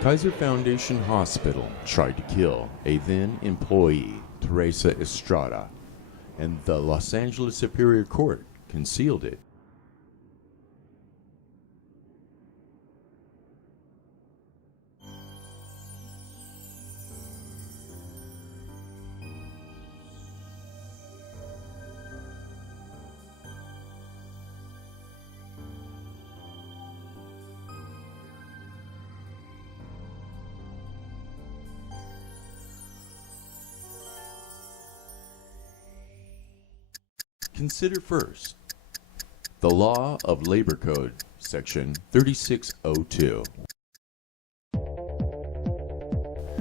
Kaiser Foundation Hospital tried to kill a then employee, Teresa Estrada, and the Los Angeles Superior Court concealed it. Consider first the Law of Labor Code, Section 3602.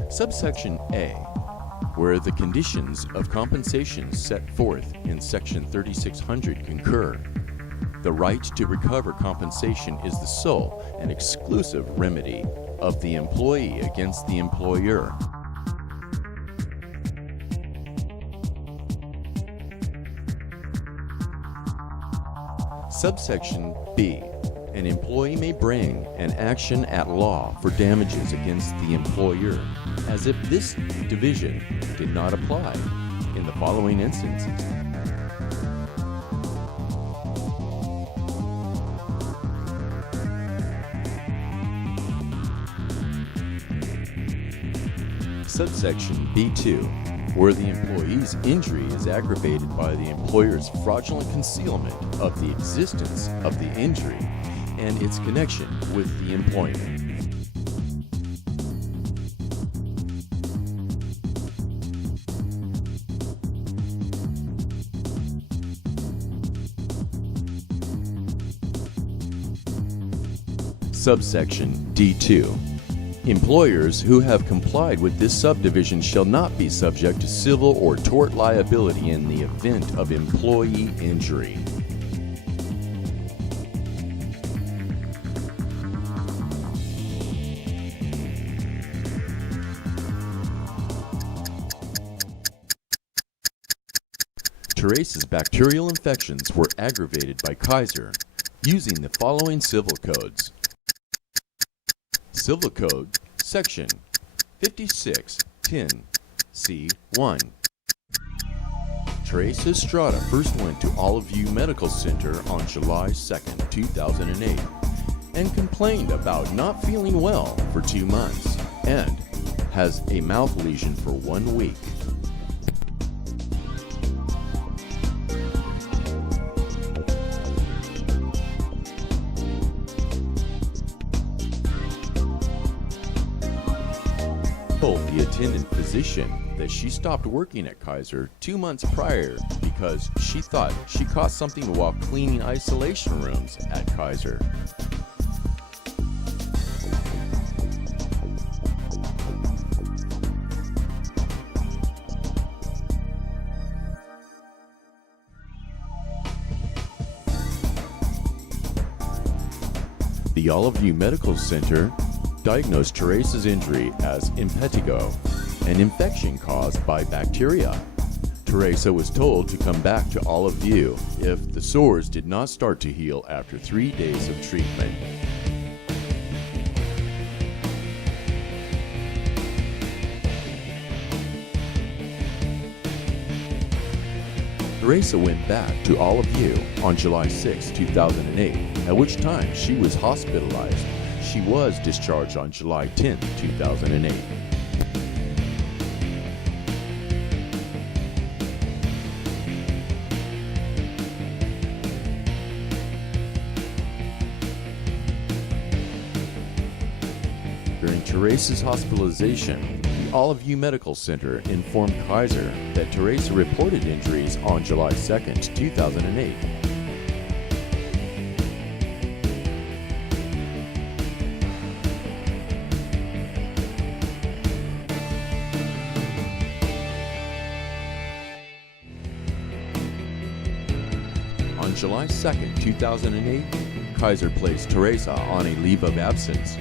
Subsection A, where the conditions of compensation set forth in Section 3600 concur. The right to recover compensation is the sole and exclusive remedy of the employee against the employer. Subsection B, an employee may bring an action at law for damages against the employer as if this division did not apply in the following instances. Subsection B2, where the employee's injury is aggravated by the employer's fraudulent concealment of the existence of the injury and its connection with the employment. Subsection D2. Employers who have complied with this subdivision shall not be subject to civil or tort liability in the event of employee injury. Teresa's bacterial infections were aggravated by Kaiser using the following civil codes. Civil Code, Section 5610, C1. Teresa Estrada first went to Olive View Medical Center on July 2, 2008, and complained about not feeling well for 2 months and has a mouth lesion for 1 week. Told the attendant physician that she stopped working at Kaiser 2 months prior because she thought she caught something while cleaning isolation rooms at Kaiser. The Olive View Medical Center diagnosed Teresa's injury as impetigo, an infection caused by bacteria. Teresa was told to come back to Olive View if the sores did not start to heal after 3 days of treatment. Teresa went back to Olive View on July 6, 2008, at which time she was hospitalized. She was discharged on July 10, 2008. During Teresa's hospitalization, the Olive View Medical Center informed Kaiser that Teresa reported injuries on July 2, 2008. On July 2, 2008, Kaiser placed Teresa on a leave of absence.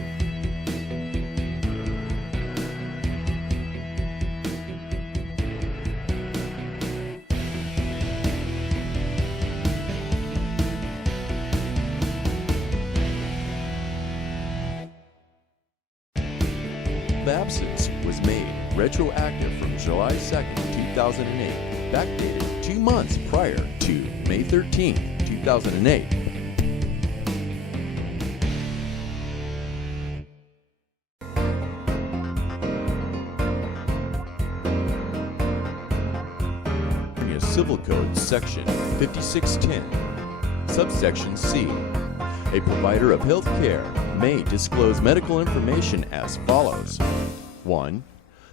of absence was made retroactive from July 2nd, 2008, backdated 2 months prior to May 13, 2008. Civil Code Section 5610, subsection C. A provider of health care may disclose medical information as follows. 1.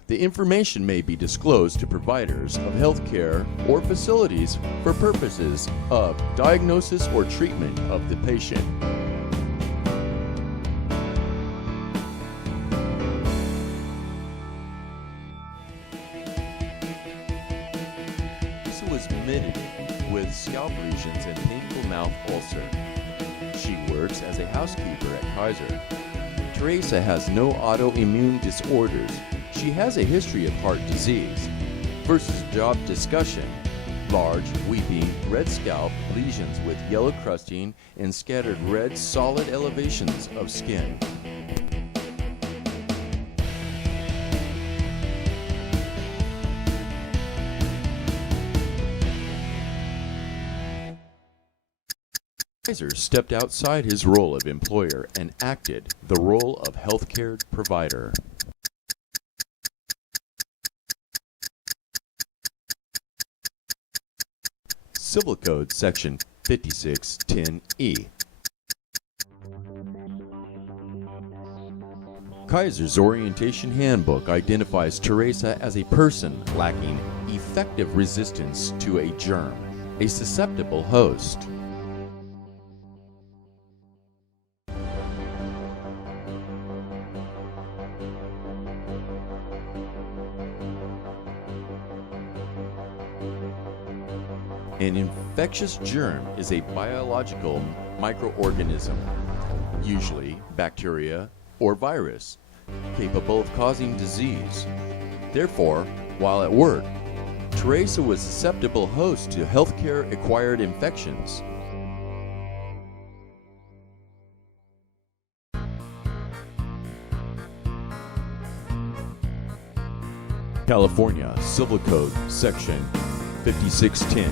The information may be disclosed to providers of health care or facilities for purposes of diagnosis or treatment of the patient. Teresa was admitted with scalp lesions and painful mouth ulcer. She works as a housekeeper at Kaiser. Teresa has no autoimmune disorders. She has a history of heart disease. Versus job discussion: large, weeping, red scalp, lesions with yellow crusting and scattered red solid elevations of skin. Kaiser stepped outside his role of employer and acted the role of healthcare provider. Civil Code Section 5610E. Kaiser's Orientation Handbook identifies Teresa as a person lacking effective resistance to a germ, a susceptible host. An infectious germ is a biological microorganism, usually bacteria or virus, capable of causing disease. Therefore, while at work, Teresa was a susceptible host to healthcare acquired infections. California Civil Code Section 5610.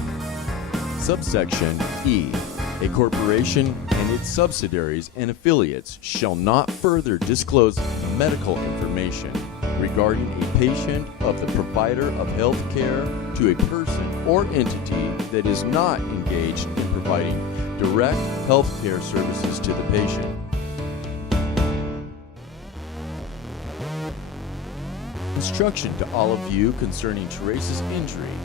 Subsection E. A corporation and its subsidiaries and affiliates shall not further disclose medical information regarding a patient of the provider of health care to a person or entity that is not engaged in providing direct health care services to the patient. Instruction to all of you concerning Teresa's injury.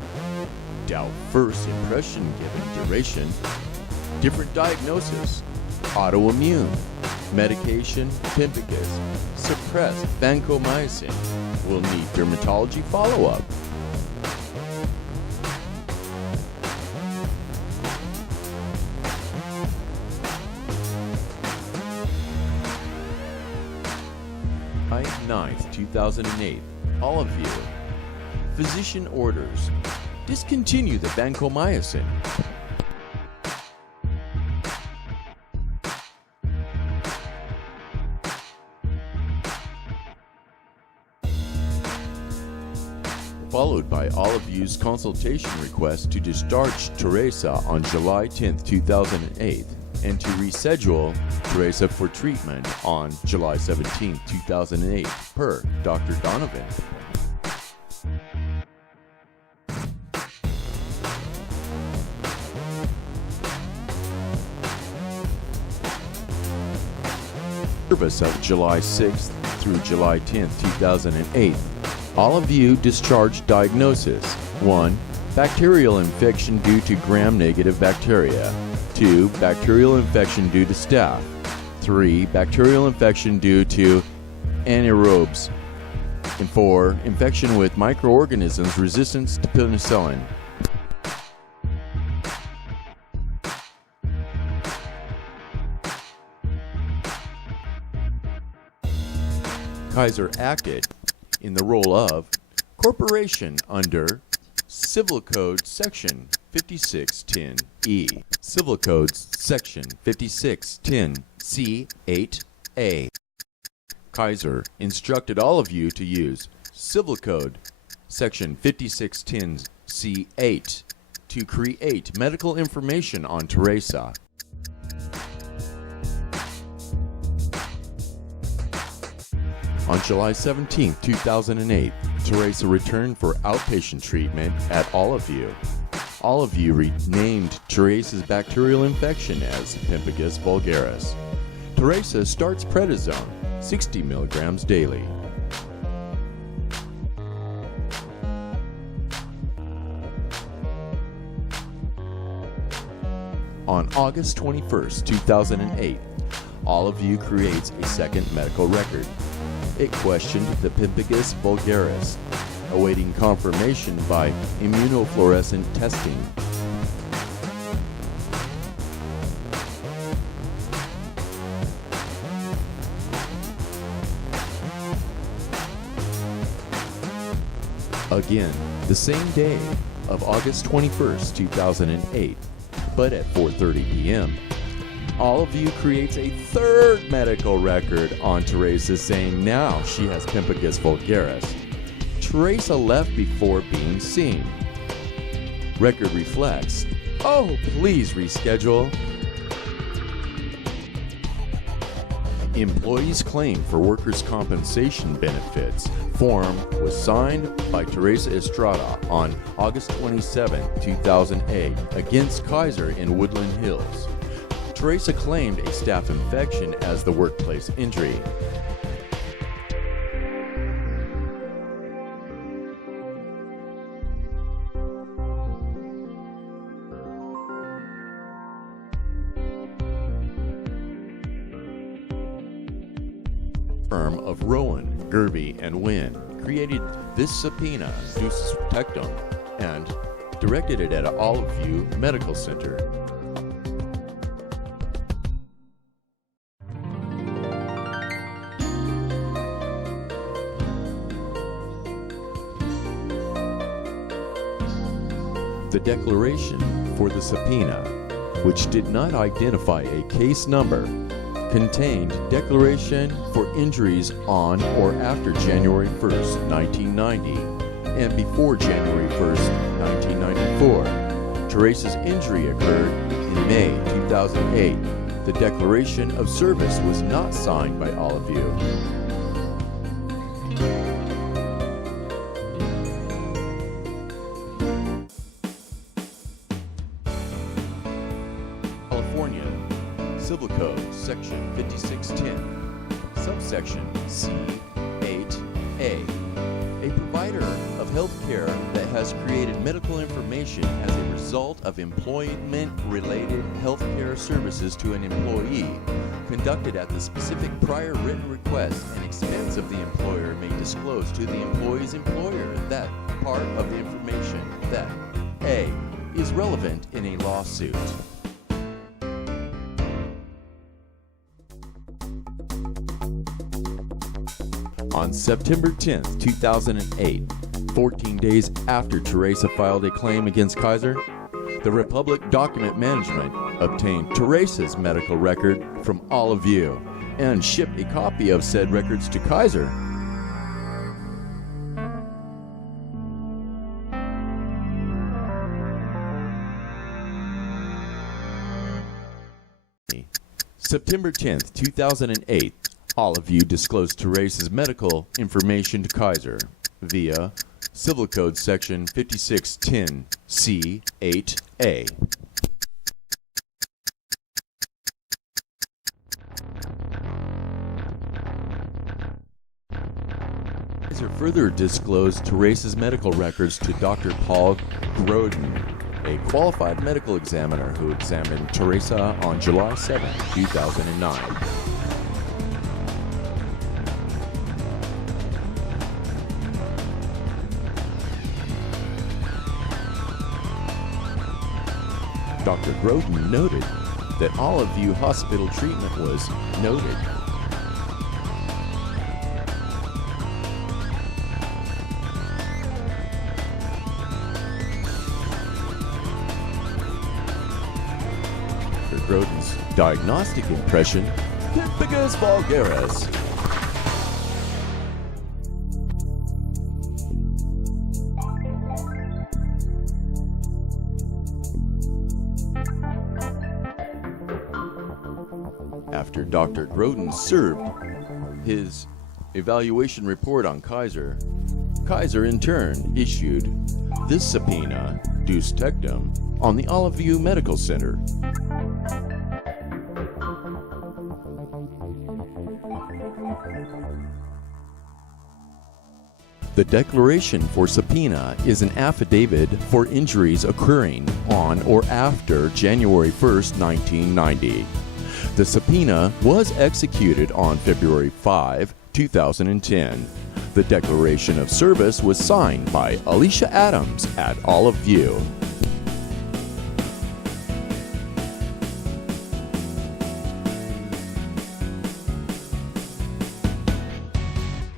Doubt first impression given duration, different diagnosis, autoimmune, medication, pemphigus, suppressed vancomycin, will need dermatology follow-up. July 9th, 2008. All of you. Physician orders. Discontinue the vancomycin. Followed by all of you's consultation request to discharge Teresa on July 10th, 2008, and to reschedule Teresa for treatment on July 17th, 2008, per Dr. Donovan. Service of July 6th through July 10th, 2008. All of you discharged diagnosis. 1. Bacterial infection due to gram-negative bacteria. 2. Bacterial infection due to staph. 3. Bacterial infection due to anaerobes. And 4. Infection with microorganisms resistant to penicillin. Kaiser acted in the role of corporation under Civil Code Section 5610E, Civil Code Section 5610C8A. Kaiser instructed all of you to use Civil Code Section 5610C8 to create medical information on Teresa. On July 17, 2008, Teresa returned for outpatient treatment at All of You. All of You renamed Teresa's bacterial infection as Pemphigus vulgaris. Teresa starts prednisone, 60 milligrams daily. On August 21, 2008, All of You creates a second medical record. It questioned the Pemphigus vulgaris, awaiting confirmation by immunofluorescent testing. Again, the same day of August 21st, 2008, but at 4:30 p.m., All of You creates a third medical record on Teresa saying now she has Pemphigus vulgaris. Teresa left before being seen. Record reflects, "Oh, please reschedule." Employees' claim for workers' compensation benefits form was signed by Teresa Estrada on August 27, 2008 against Kaiser in Woodland Hills. Teresa claimed a staph infection as the workplace injury. Firm of Rowan, Gervey, and Wynn created this subpoena, ducis tectum, and directed it at All of You Medical Center. The declaration for the subpoena, which did not identify a case number, contained declaration for injuries on or after January 1st, 1990, and before January 1st, 1994. Teresa's injury occurred in May 2008. The declaration of service was not signed by All of You. California Civil Code Section 5610, subsection C8A. A provider of health care that has created medical information as a result of employment-related health care services to an employee conducted at the specific prior written request and expense of the employer may disclose to the employee's employer that part of the information that A. is relevant in a lawsuit. On September 10, 2008, 14 days after Teresa filed a claim against Kaiser, the Republic Document Management obtained Teresa's medical record from All of You and shipped a copy of said records to Kaiser. September 10, 2008, All of You disclosed Teresa's medical information to Kaiser via Civil Code Section 5610C8A. Kaiser further disclosed Teresa's medical records to Dr. Paul Grodin, a qualified medical examiner who examined Teresa on July 7, 2009. Dr. Grodin noted that All of You hospital treatment was noted. Dr. Grodin's diagnostic impression, Pemphigus vulgaris. after Dr. Groden served his evaluation report on Kaiser, Kaiser in turn issued this subpoena, Deus Tectum, on the Olive View Medical Center. The declaration for subpoena is an affidavit for injuries occurring on or after January 1st, 1990. The subpoena was executed on February 5, 2010. The declaration of service was signed by Alicia Adams at Olive View.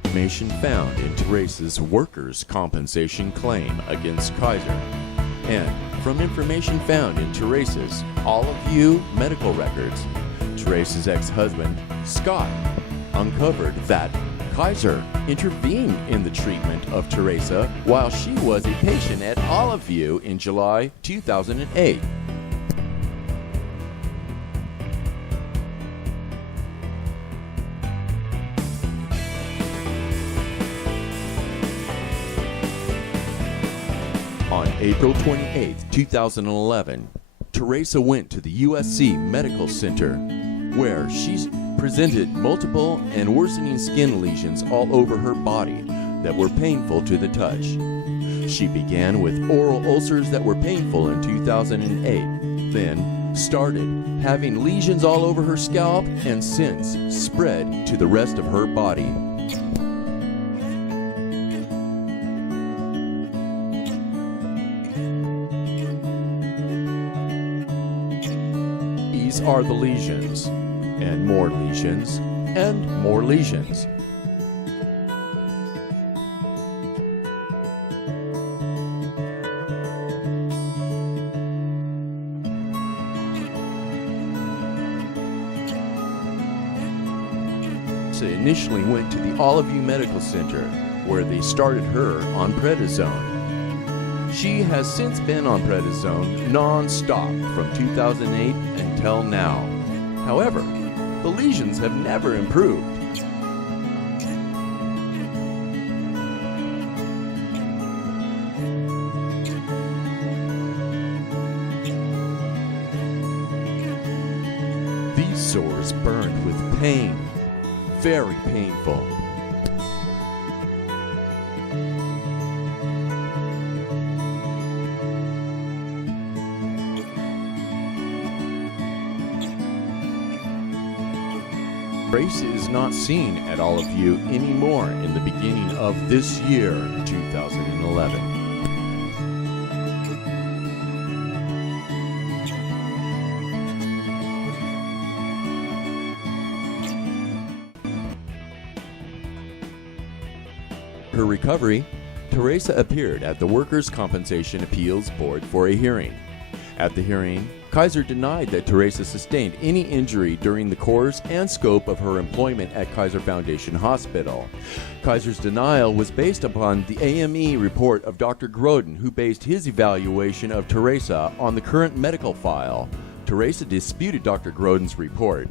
Information found in Teresa's workers' compensation claim against Kaiser, and from information found in Teresa's Olive View medical records, Teresa's ex-husband, Scott, uncovered that Kaiser intervened in the treatment of Teresa while she was a patient at Olive View in July 2008. On April 28, 2011, Teresa went to the USC Medical Center, where she presented multiple and worsening skin lesions all over her body that were painful to the touch. She began with oral ulcers that were painful in 2008, then started having lesions all over her scalp and since spread to the rest of her body. These are the lesions, and more lesions, and more lesions. Teresa initially went to the Olive View Medical Center, where they started her on prednisone. She has since been on prednisone non-stop from 2008 until now. However, the lesions have never improved. These sores burned with pain, very painful. Teresa is not seen at Olive View anymore in the beginning of this year, 2011. Her recovery, Teresa appeared at the Workers' Compensation Appeals Board for a hearing. At the hearing, Kaiser denied that Teresa sustained any injury during the course and scope of her employment at Kaiser Foundation Hospital. Kaiser's denial was based upon the AME report of Dr. Groden, who based his evaluation of Teresa on the current medical file. Teresa disputed Dr. Groden's report.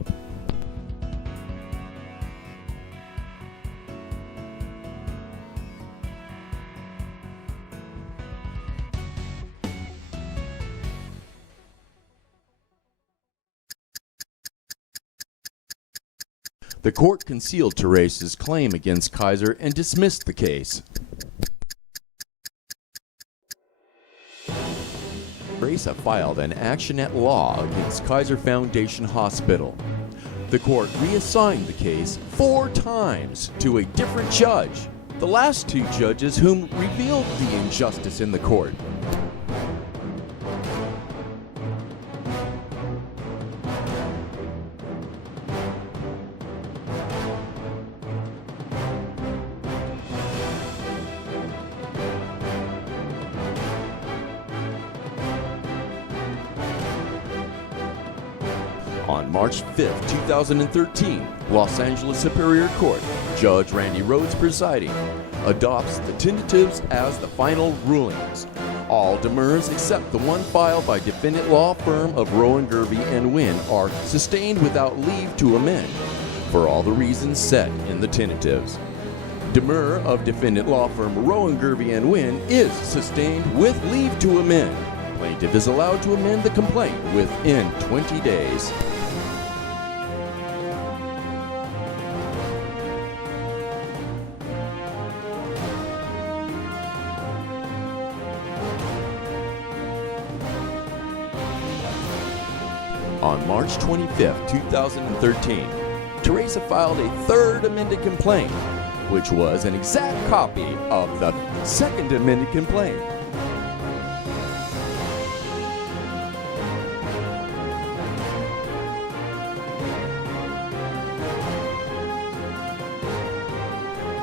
The court concealed Teresa's claim against Kaiser and dismissed the case. Teresa filed an action at law against Kaiser Foundation Hospital. The court reassigned the case 4 times to a different judge, the last 2 judges whom revealed the injustice in the court. On March 5, 2013, Los Angeles Superior Court, Judge Randy Rhodes presiding, adopts the tentatives as the final rulings. All demurs except the one filed by defendant law firm of Rowan, Gervey and Wynn are sustained without leave to amend, for all the reasons set in the tentatives. Demur of defendant law firm Rowan, Gervey and Wynn is sustained with leave to amend. Plaintiff is allowed to amend the complaint within 20 days. On March 25, 2013, Teresa filed a third amended complaint, which was an exact copy of the second amended complaint.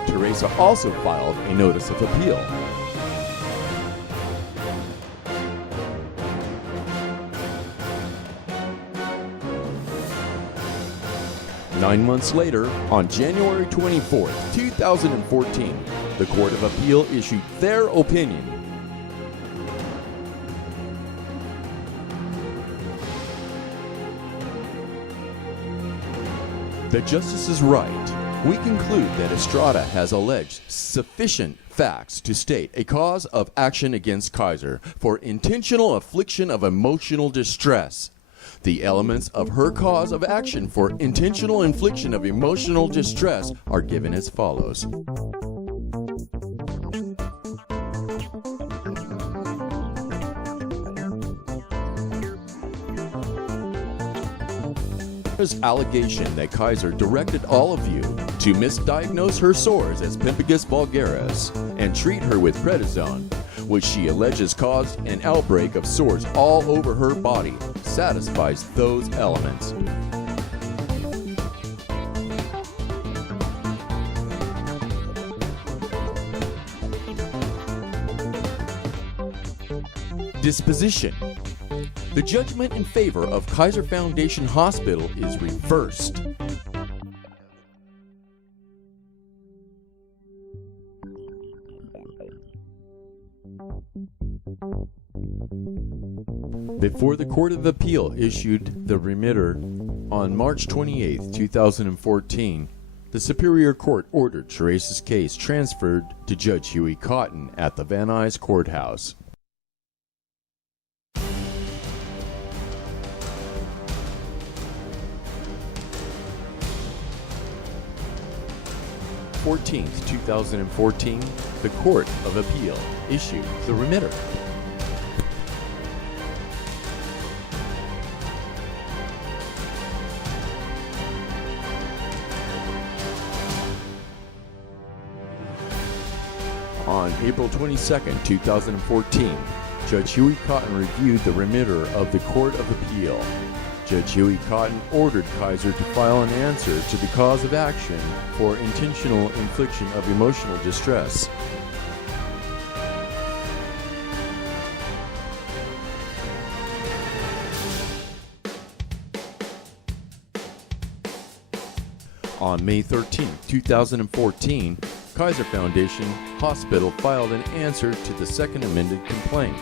Teresa also filed a notice of appeal. Nine months later, on January 24, 2014, the Court of Appeal issued their opinion. The justice is right. We conclude that Estrada has alleged sufficient facts to state a cause of action against Kaiser for intentional affliction of emotional distress. The elements of her cause of action for intentional infliction of emotional distress are given as follows. There's allegation that Kaiser directed all of you to misdiagnose her sores as pemphigus vulgaris and treat her with prednisone, which she alleges caused an outbreak of sores all over her body, satisfies those elements. Disposition. The judgment in favor of Kaiser Foundation Hospital is reversed. Before the Court of Appeal issued the remitter on March 28, 2014, the Superior Court ordered Teresa's case transferred to Judge Huey Cotton at the Van Nuys Courthouse. March 14, 2014, the Court of Appeal issued the remitter. On April 22, 2014, Judge Huey Cotton reviewed the remitter of the Court of Appeal. Judge Huey Cotton ordered Kaiser to file an answer to the cause of action for intentional infliction of emotional distress. On May 13, 2014, Kaiser Foundation Hospital filed an answer to the second amended complaint.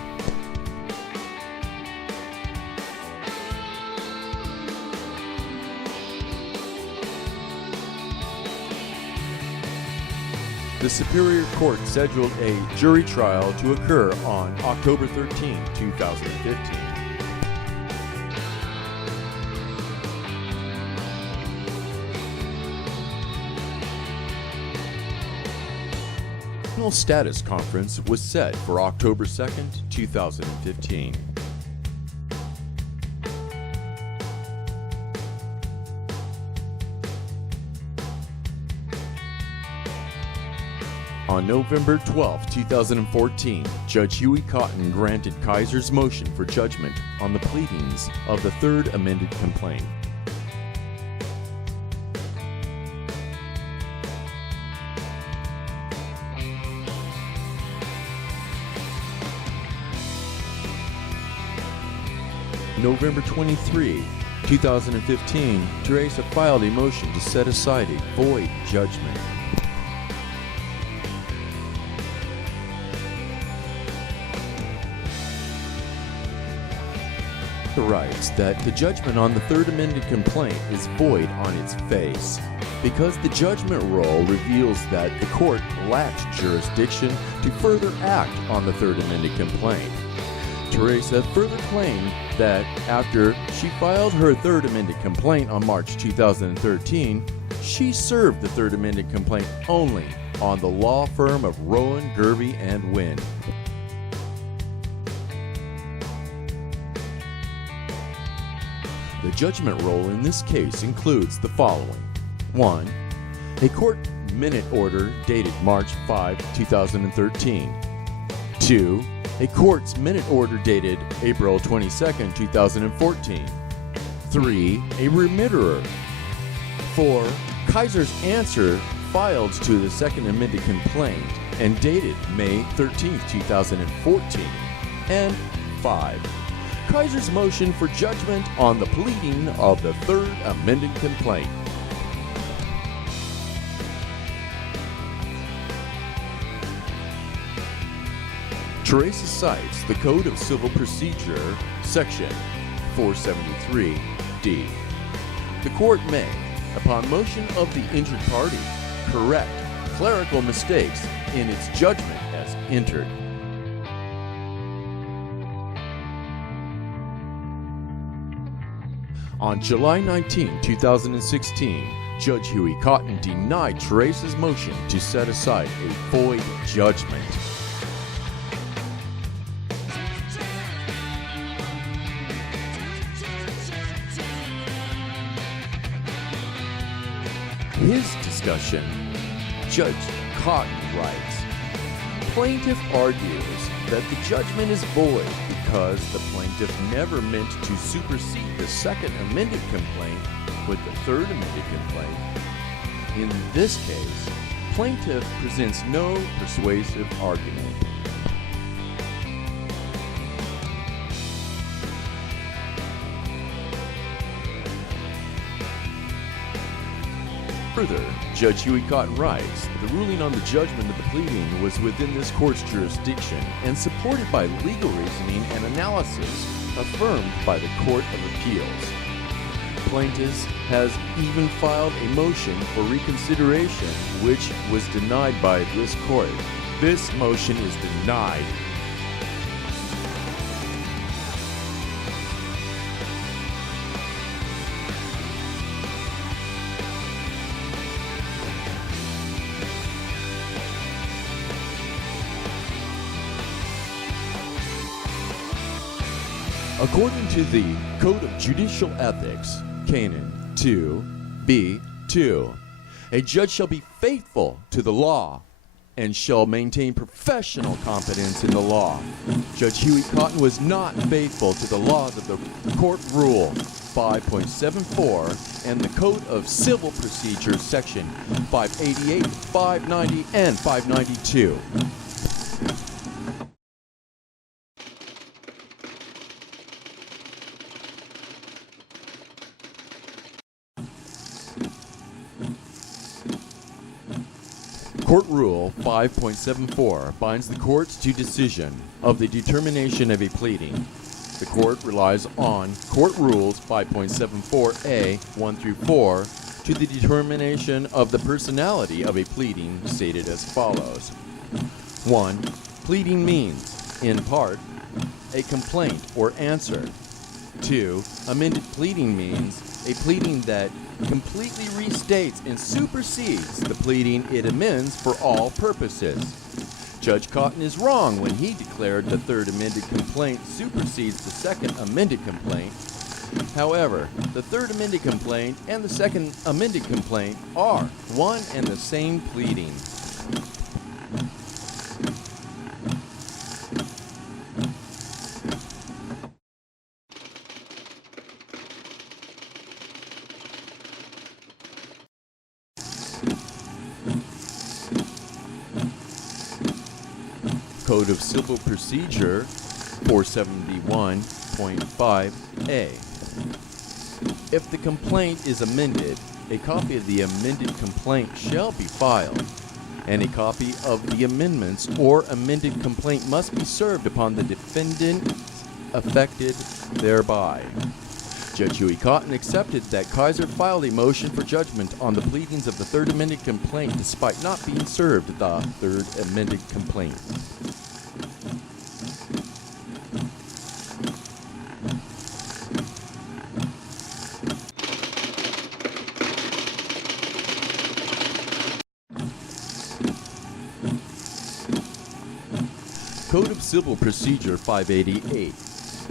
The Superior Court scheduled a jury trial to occur on October 13, 2015. The Status Conference was set for October 2, 2015. On November 12, 2014, Judge Huey Cotton granted Kaiser's motion for judgment on the pleadings of the third amended complaint. November 23, 2015, Teresa filed a motion to set aside a void judgment. writes that the judgment on the third amended complaint is void on its face because the judgment roll reveals that the court lacked jurisdiction to further act on the third amended complaint. Teresa further claimed that after she filed her third amended complaint on March 2013, she served the third amended complaint only on the law firm of Rowan, Gervey, and Wynn. The judgment roll in this case includes the following. 1. A court minute order dated March 5, 2013. 2. A court's minute order dated April 22, 2014. 3. A remitterer. 4. Kaiser's answer filed to the second amended complaint and dated May 13, 2014. And 5. Kaiser's motion for judgment on the pleading of the third amended complaint. Teresa cites the Code of Civil Procedure, Section 473D. The court may, upon motion of the injured party, correct clerical mistakes in its judgment as entered. On July 19, 2016, Judge Huey Cotton denied Teresa's motion to set aside a void judgment. His discussion, Judge Cotton writes, plaintiff argues that the judgment is void because the plaintiff never meant to supersede the second amended complaint with the third amended complaint. In this case, plaintiff presents no persuasive argument. Further, Judge Huey Cotton writes, the ruling on the judgment of the pleading was within this court's jurisdiction and supported by legal reasoning and analysis affirmed by the Court of Appeals. Plaintiff has even filed a motion for reconsideration, which was denied by this court. This motion is denied. According to the Code of Judicial Ethics, Canon 2b2, a judge shall be faithful to the law and shall maintain professional competence in the law. Judge Huey Cotton was not faithful to the laws of the Court Rule 5.74 and the Code of Civil Procedure, Section 588, 590, and 592. Court Rule 5.74 binds the courts to decision of the determination of a pleading. The court relies on Court Rules 5.74a 1 through 4 to the determination of the personality of a pleading stated as follows. 1. Pleading means, in part, a complaint or answer. 2. Amended pleading means a pleading that completely restates and supersedes the pleading it amends for all purposes. Judge Cotton is wrong when he declared the third amended complaint supersedes the second amended complaint. However, the third amended complaint and the second amended complaint are one and the same pleading. Code of Civil Procedure 471.5a. If the complaint is amended, a copy of the amended complaint shall be filed, and a copy of the amendments or amended complaint must be served upon the defendant affected thereby. Judge Huey Cotton accepted that Kaiser filed a motion for judgment on the pleadings of the third amended complaint despite not being served the third amended complaint. Code of Civil Procedure 588.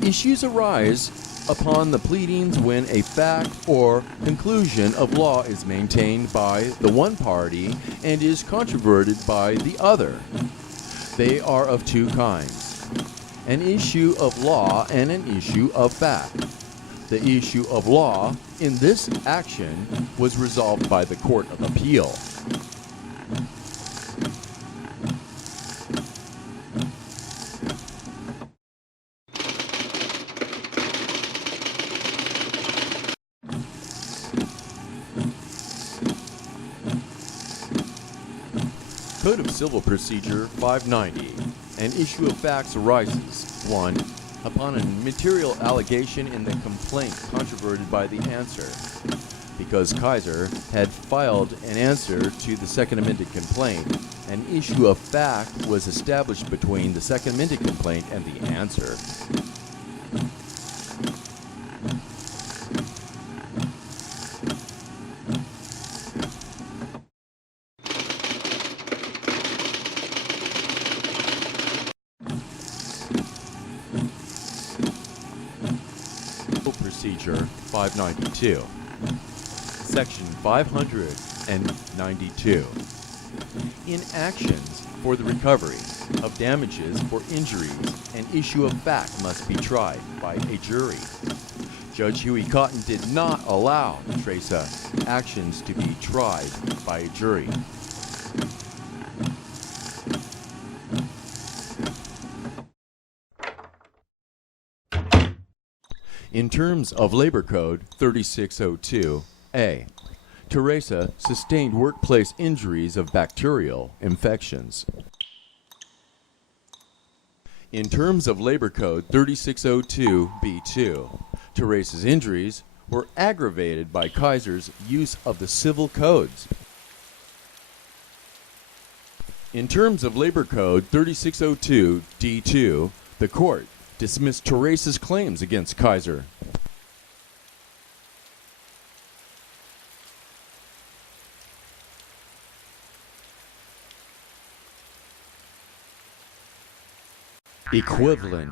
Issues arise upon the pleadings when a fact or conclusion of law is maintained by the one party and is controverted by the other. They are of two kinds: an issue of law and an issue of fact. The issue of law in this action was resolved by the Court of Appeal. Code of Civil Procedure 590. An issue of facts arises: 1. Upon a material allegation in the complaint controverted by the answer. Because Kaiser had filed an answer to the second amended complaint, an issue of fact was established between the second amended complaint and the answer. Procedure 592. Section 592. In actions for the recovery of damages for injuries, an issue of fact must be tried by a jury. Judge Huey Cotton did not allow Teresa actions to be tried by a jury. In terms of Labor Code 3602A, Teresa sustained workplace injuries of bacterial infections. In terms of Labor Code 3602B2, Teresa's injuries were aggravated by Kaiser's use of the civil codes. In terms of Labor Code 3602D2, the court dismissed Teresa's claims against Kaiser. Equivalent